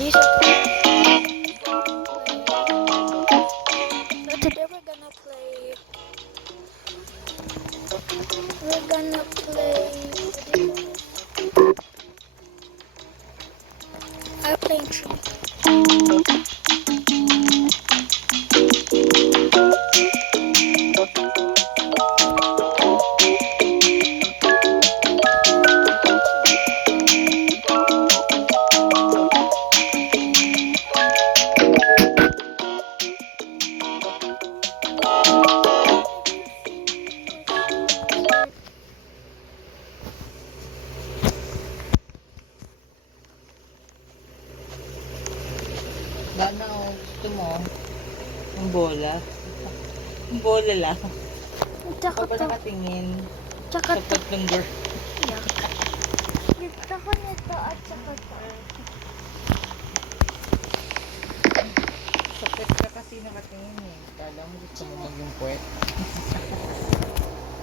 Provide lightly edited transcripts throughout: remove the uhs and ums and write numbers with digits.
These are so today we're gonna play what do you call this? Airplane tree. Dana, oh, gusto mo? Ang bola. Ang bola lang. Tsaka Ikaw pa to. nakatingin Tsaka sa to. tatlong door. Yak. Gusto ko nito at tsaka to. Sa pet ka kasi nakatingin eh. Kala mo gusto mo maging puwet.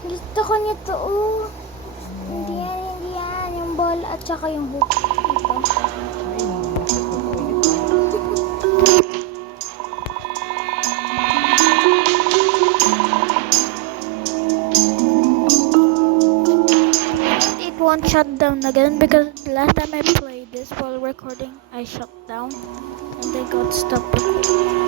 Gusto ko nito, oh. Hindi yan, hindi yan. Yung ball at tsaka yung hoop. Ito. Ay, nasa kukulit. It won't shut down again because last time I played this while recording, I shut down and they got stopped recording.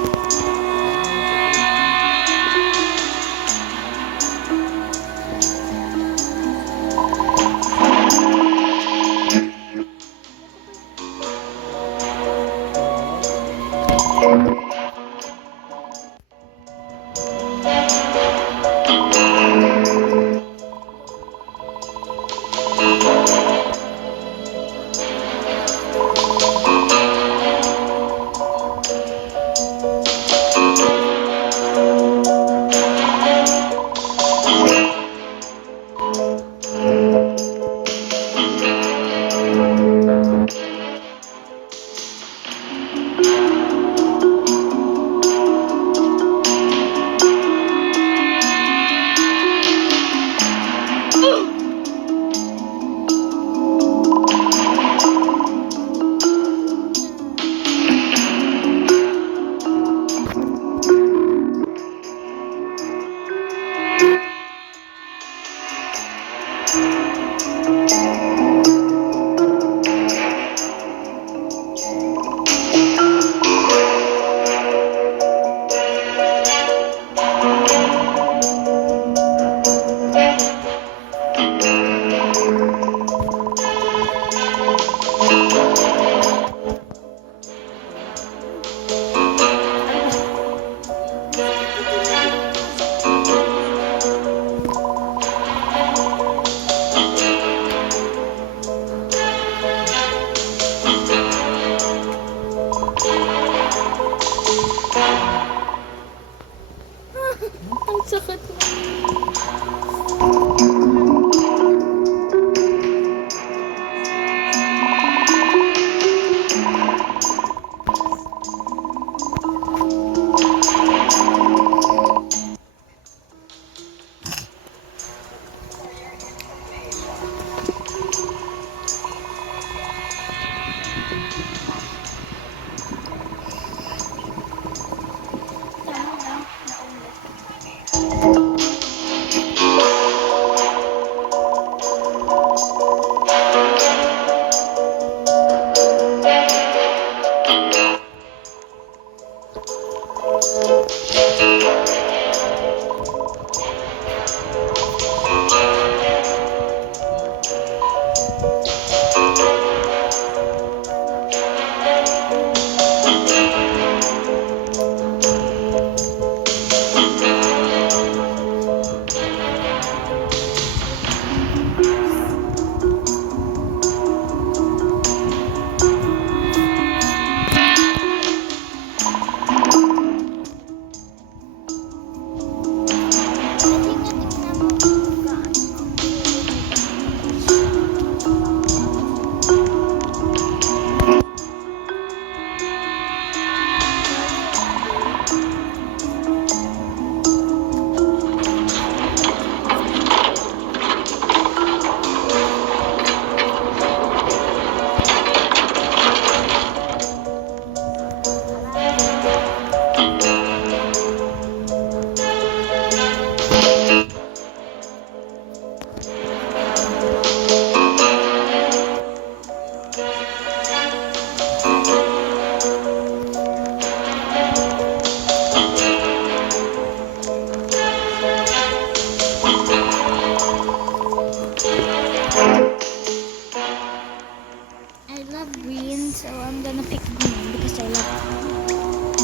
gonna pick green because I love green.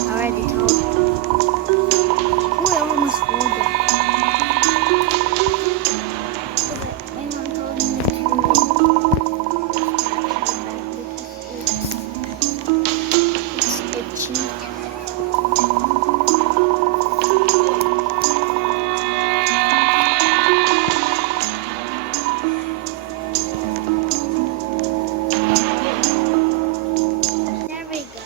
I already told you. Oh, I almost fall down. Because my mom told me to scratch my back because it's itchy. There we go.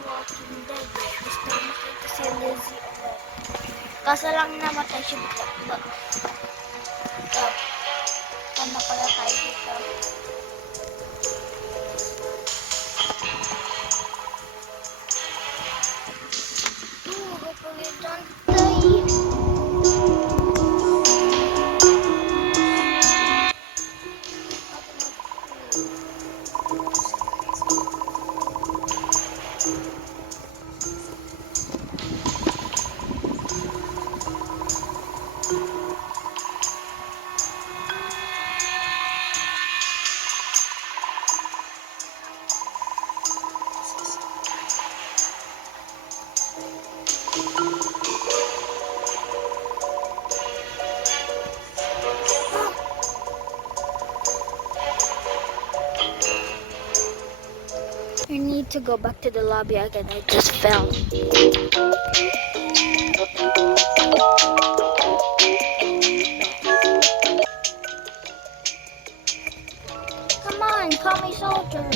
Walking Dead. Gusto ko makita si Lizzie ulit. Kaso lang namatay siya ano pala tayo dito. Hopefully don't die. I need to go back to the lobby again. I just fell. Come on, call me soldier.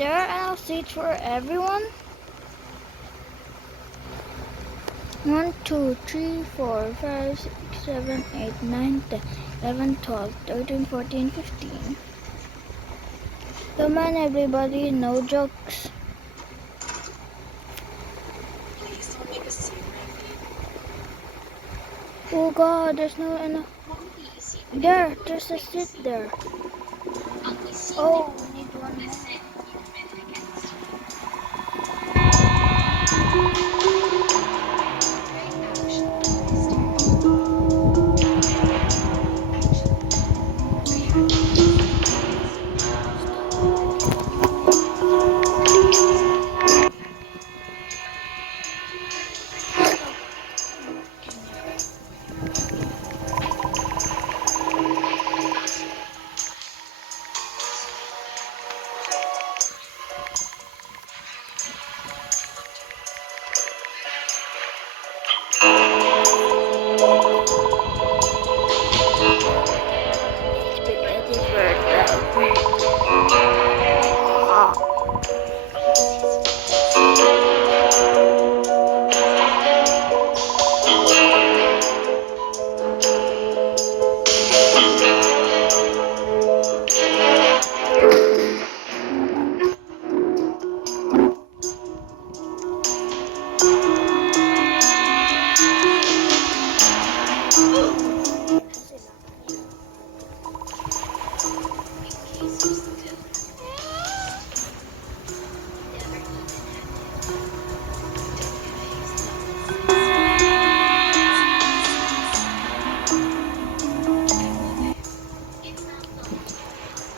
There are seats for everyone. 1, 2, 3, 4, 5, 6, 7, 8, 9, 10, 11, 12, 13, 14, 15. Come on, everybody, no jokes. Oh God, there's no enough. There's a seat there. Oh, we need one more.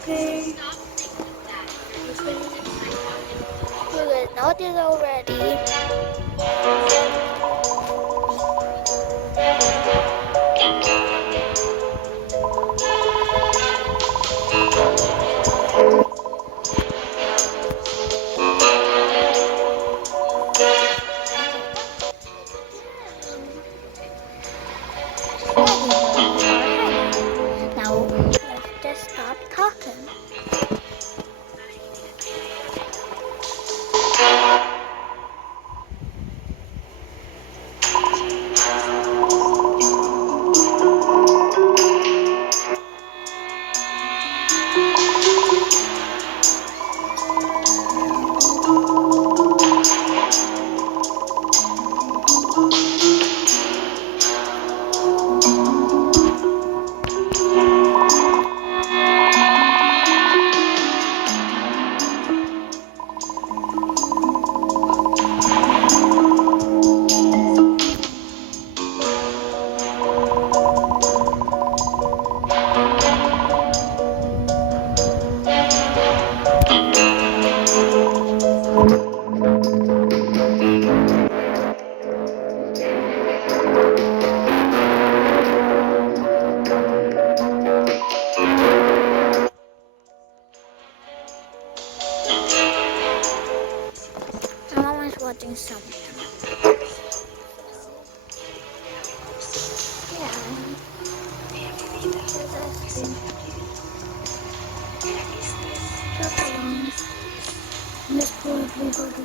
Okay. You guys know this already. Let's probably go to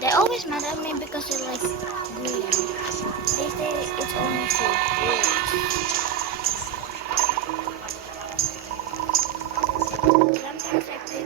They always mad at me because they're like green. They say it's only for birds. Sometimes I play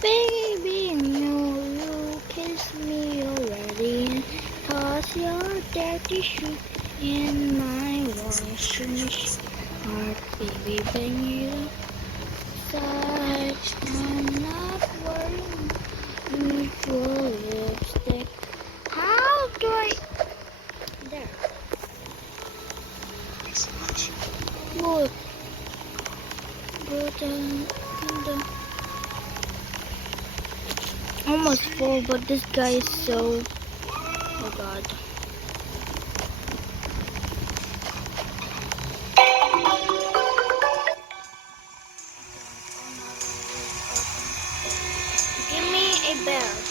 Baby, no, you kiss me already. Toss your dirty shoe in my washing machine. Heart, baby, bang you side. I'm not worrying for lipstick. How do I? There. Look. Go down. Almost full, but this guy is so. Oh god. Give me a bear.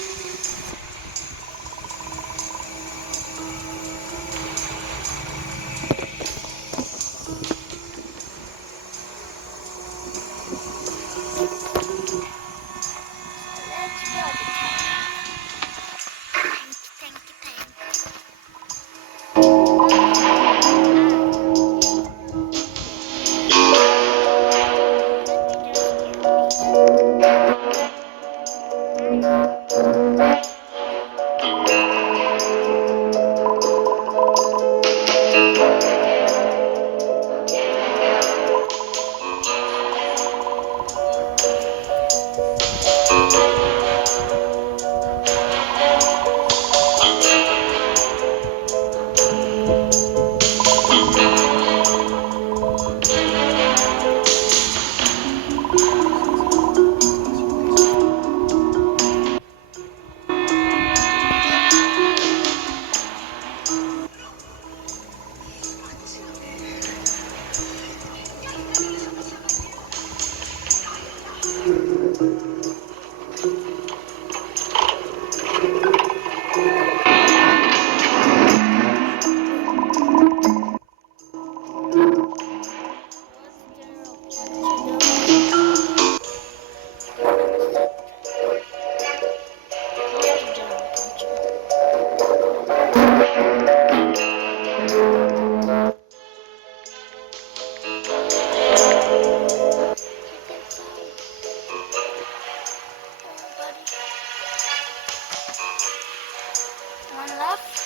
One left.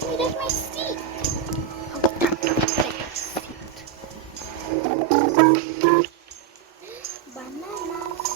Hey, that's my seat. Okay, take my seat. Bananas.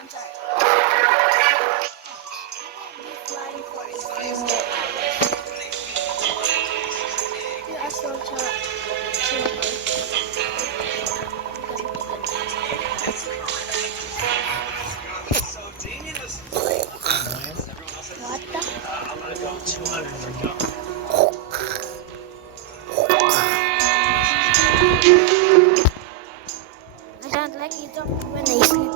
I'm sorry. Flying for a few more hours. You are so What I sound like you talk when I sleep.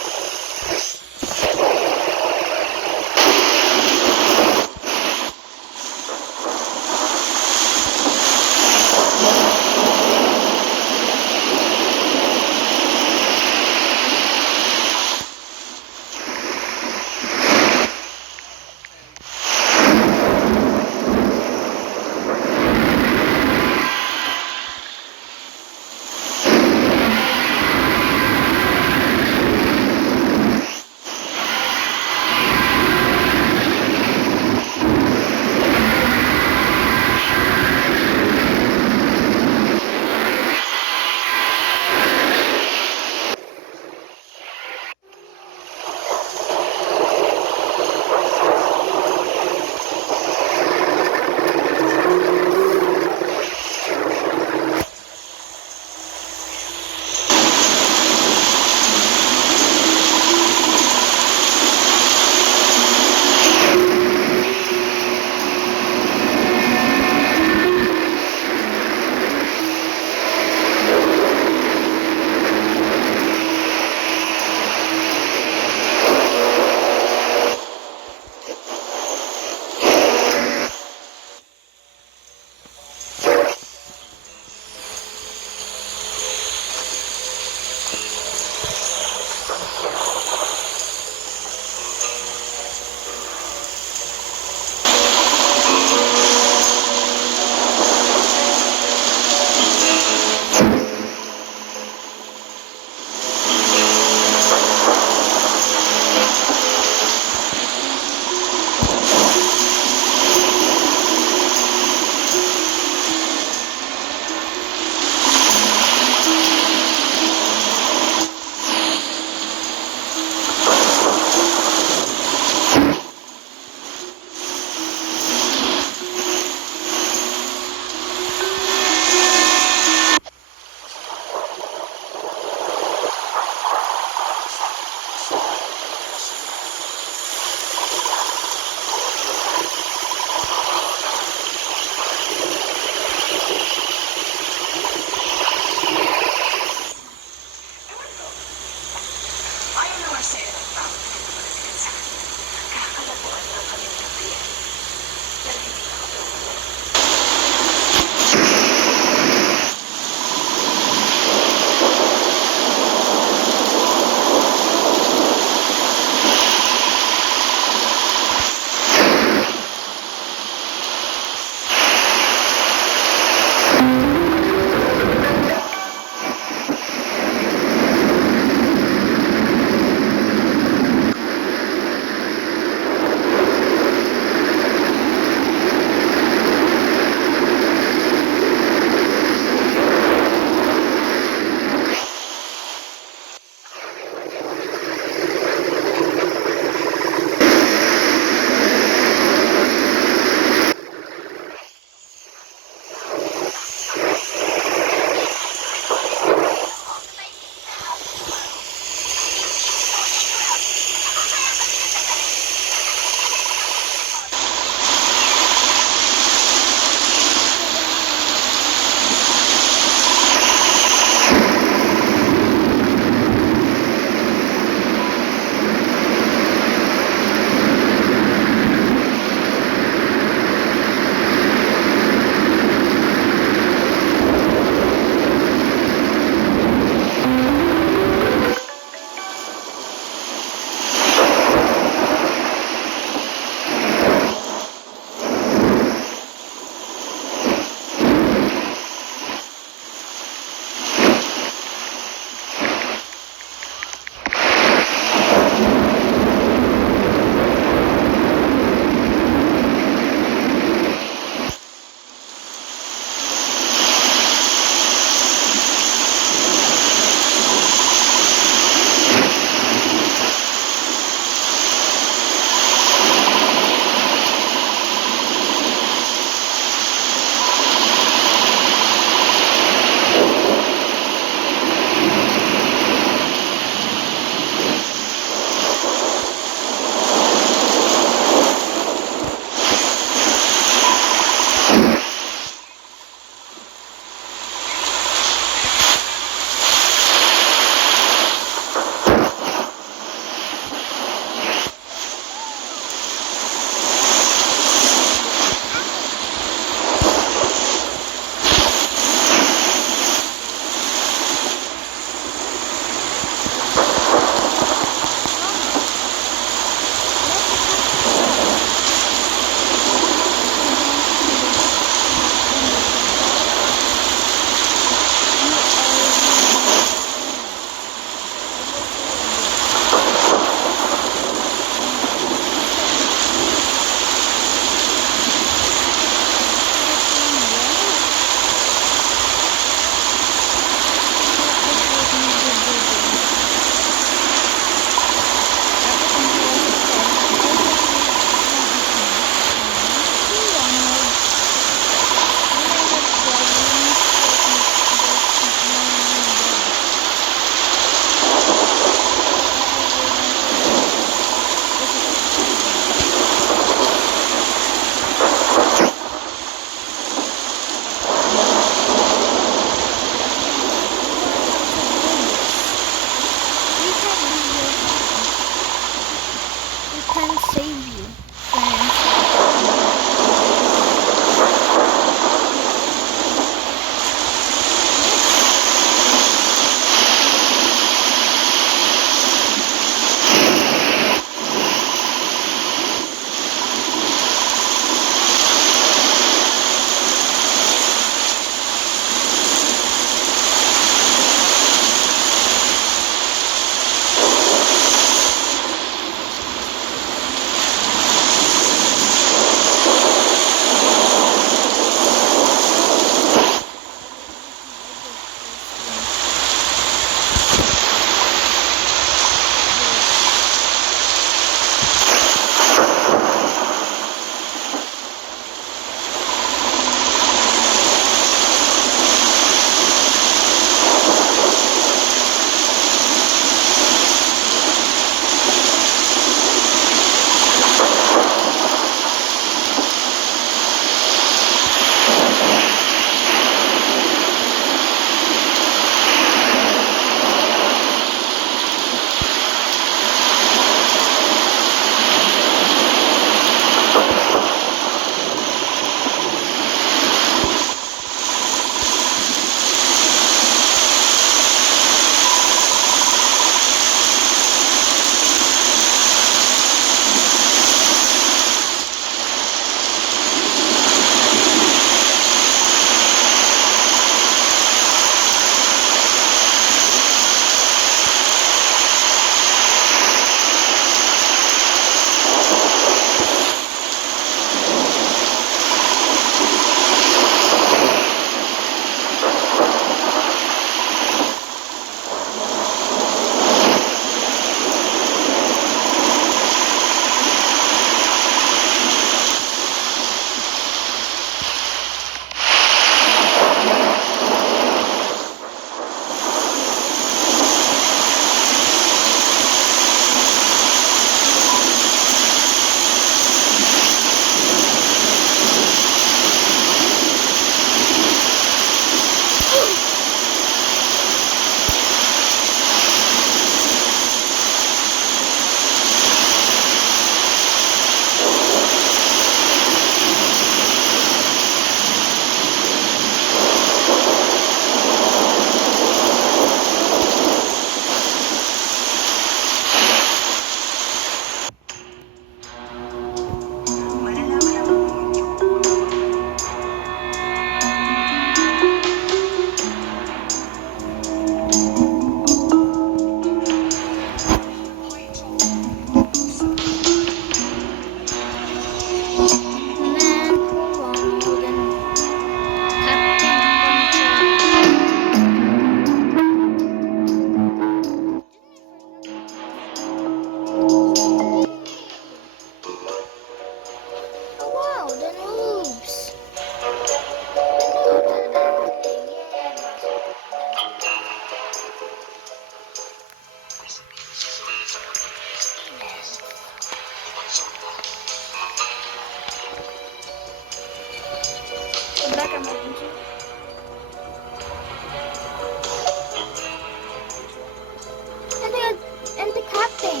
And the captain.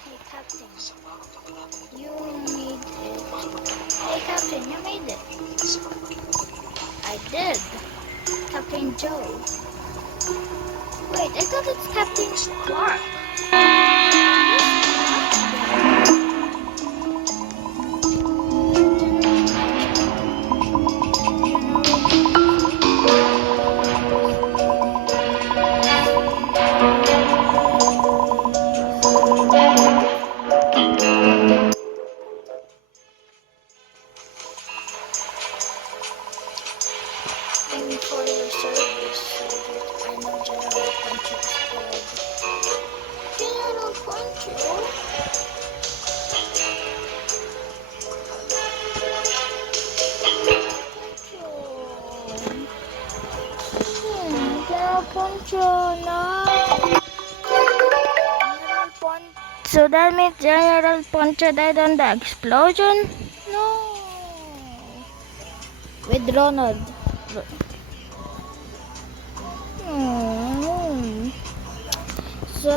Hey, Captain. You made it. Hey, Captain, you made it. I did. Captain Joe. Wait, I thought it's Captain Clark. And for your service, I know General Poncho is good. General Poncho? General Poncho, no. General Poncho. So that means General Poncho died on the explosion? No. With Ronald. Hmm. So